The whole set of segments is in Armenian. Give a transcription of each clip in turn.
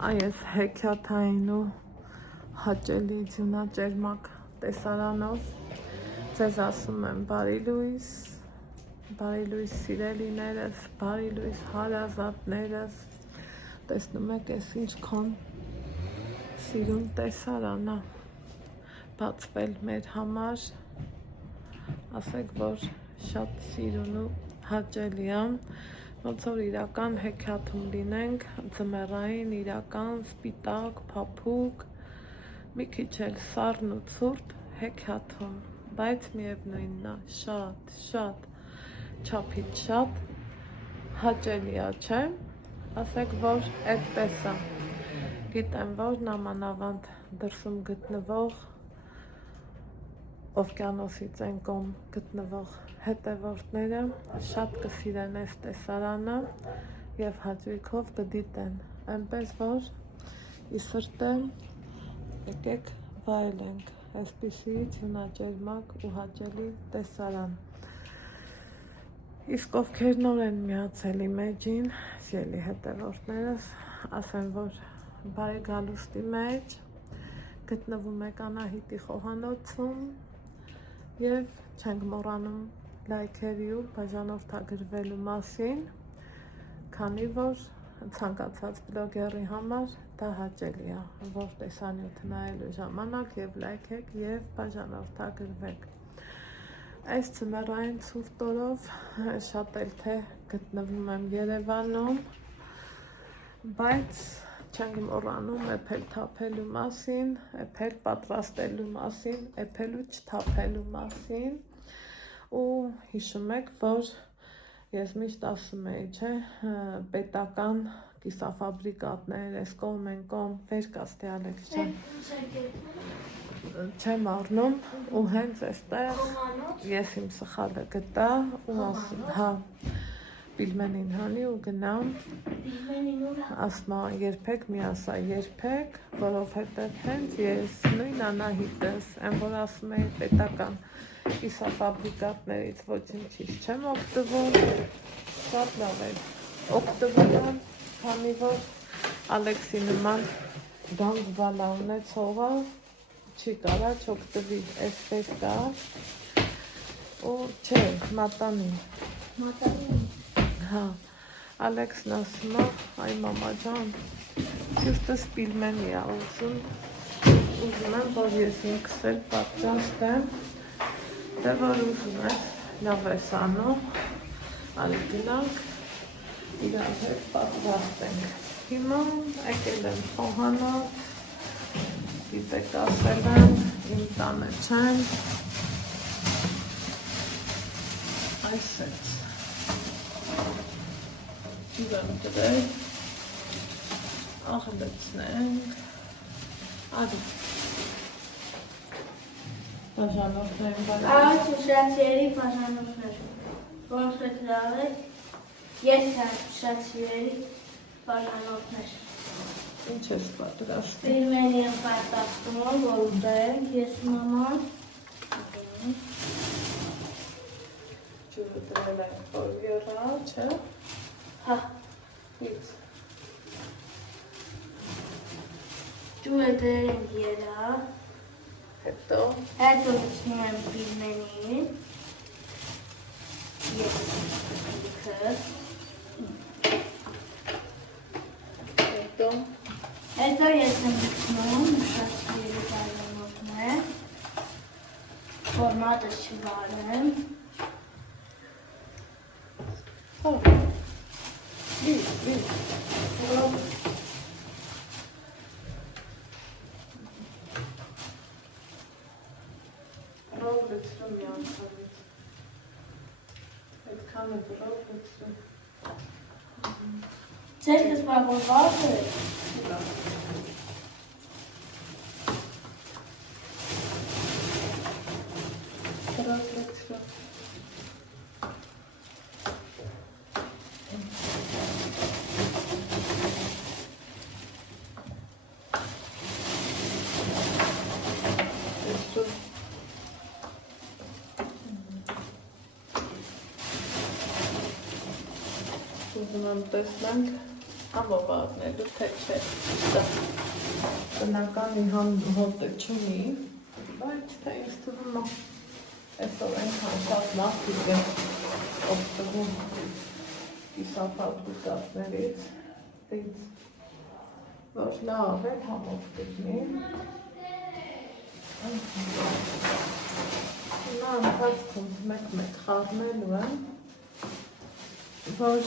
Այս հեքիաթային ու հաճելի ձյունաճերմակ տեսարանով ձեզ ասում եմ բարի լույս սիրելիներս, բարի լույս հարազատներս, տեսնում եք ես ինչքան սիրուն տեսարան է բացվել մեր համար, ասեք որ շատ սիրուն ու հաճելի է, ոնց որ իրական հեքիաթում լինենք, ձմեռային, իրական, սպիտակ, փափուկ, մի քիչ էլ սառն ու ցուրտ հեքիաթում, բայց միևնույնն է, շատ չափից շատ հաճելի է, չէ՞, ասեք որ այդպես է, գիտեմ որ նամանավանդ դրսում գտնվող օվկիանոսից այն կողմ գտնվող հետևորդները շատ կսիրեն այս տեսարանը և հաճույքով կդիտեն, այնպես որ ի սրտե եկեք վայելենք այսպիսի ձյունաճերմակ ու հաճելի տեսարան։ Իսկ ովքեր նոր են միացել իմ էջին, սիրելի հետևորդներս, ասեմ որ բարեգալուստի մեջ գտնվում եք Անահիտի խոհանոցում և չենք մոռանում լայքերի ու բաժանորդագրվելու մասին, քանի որ ցանկացած բլոգերի համար դա հաճելի է, որ տեսանյութը նայելու ժամանակ և լայքեք և բաժանորդագրվեք։ Այս ձմեռային ցուրտ օրով շատ էլ թե գտնվում եմ Երևանում, բայց չենք մոռանում էփել թափելու մասին, էփել պատրաստելու մասին, էփել ու չթափելու մասին ու հիշում եք, որ ես միշտ ասում էի, չէ, պետական կիսաֆաբրիկատներ, այս կողմ են կողմ, վեր կաստի Ալեքս ջան, չեմ առնում ու հենց այստեղ ես իմ սխալը գտա ու ասում, հա, Պիլմենին հանի ու գնամ, ասմա երբեք մի ասա երբեք, որովհետև հենց ես նույն Անահիտս, այն որ ասում էի պետական կիսաֆաբրիկատներից ոչինչից չեմ օգտվում, շատ լավ է օգտվում եմ, քանի որ Ալեքսի նման գանձ բալա ունեցողը չի կարա չօգտվի, այսպես կա ու չէ, մատանին, հա, Ալեքսն ասում է, այ մամա ջան, սիրտս Պիլմենի է ուզում եմ, որ ես ինքս էլ պատրաստեմ, դե որ ուզում ես, լավ ես անում, ալի գնանք, իրար հետ պատրաստենք։ Հիմա եկել եմ խոհանոց, գիտեք ասել եմ, իմ տանը չեմ, այսեց, ջուր եմ դրել, աղլեցնենք, ադի, բաժանորդներին բարև։ Աղաց ուշացիերի բաժանորդներ, ոնց լավ եք, ես եմ ուշացիերի բաժանորդներ։ Ինչ ես պատրաստում։ Պիլմենի եմ պատրաստում, որ ուտենք, ես մաման։ Ջուրը դրել ենք, որ եռա, չէ։ Հա։ Ից։ Ջուրը դրել ենք երա։ Հետո լցնում եմ Պիլմենին։ Ես ինքը։ Հետո ես եմ լցնում ուշացիերի բաժանորդներ, ֆորմատը չվարեմ։ հա, բիլ, Ռով լցրում մի անգամից, այդքանը դրով լցրում։ Ձերքս բաղոր վարդ է։ Դրով լցրում։ Ուզում եմ տեսնենք համովարնելու, թե չէ, բնական հոտը չունի, բայց թե ինձ թվում է, այսօր այնքան շատ մարդիկ են օգտվում կիսափատ գուտակներից, ինձ որ լավ է համով գտնի, նա ընթացքում մեկ խառնելու եմ, որ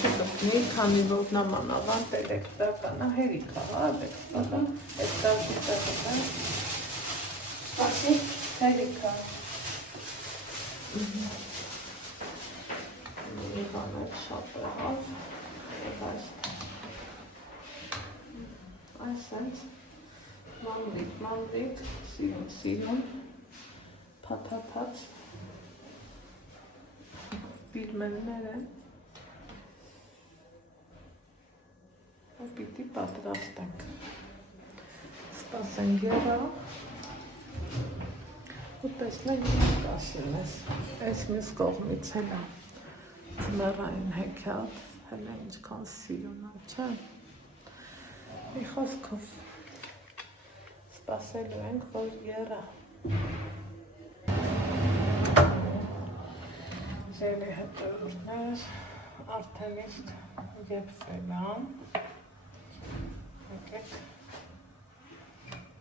չգտնի, քանի որ նամանավանդ էլեկտրական հերիք է, էլեկտրական, էլեկտրական, Սպասի, հերիք է։ մի բաներ շատ եղավ, այսենց մանրիկ, սիրուն, փաթաթած պիգմենտներ են, որ պիտի պատրաստենք, սպասենք երա, ու տեսնենք ինչ կասին ես, այս մյուս կողմից էլ է, ձմեռային հեքիաթ, հելը ինչքան սիրուն է, չէ, մի խոսքով, սպասելու ենք, որ երա, Ձելի հետևորդներ արդեն իսկ եփվել են, եկեք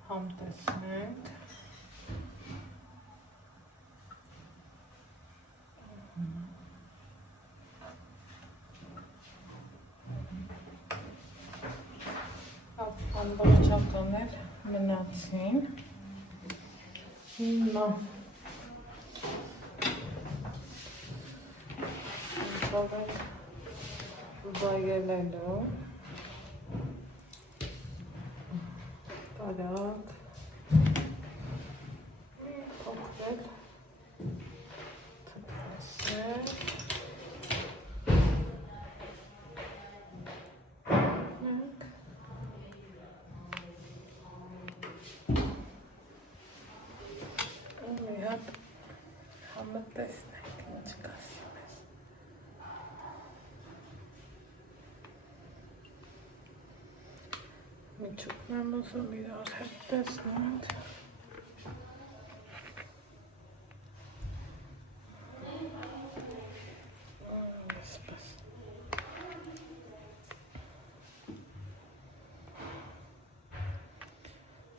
համտեսնենք, ամբողջական էլ մնացին, հիմա վայելելու, բարակ, օգնել, թպասել, մի հատ համը տեսնենք, ինչ կասի մեզ։ Միջուկն եմ ուզում իրար հետ տեսնենք։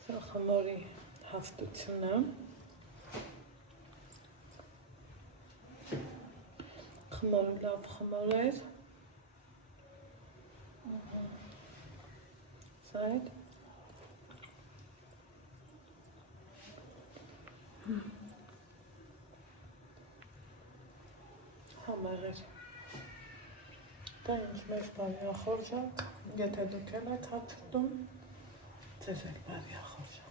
Սա խմորի հաստությունը։ Խմորը լավ խմոր էր։ Սա այդ։ Համեղ էր։ Դա ինձ մեզ բարի ախորժակ, եթե դուք էլ եք հացտում, ձեզ էլ բարի ախորժակ։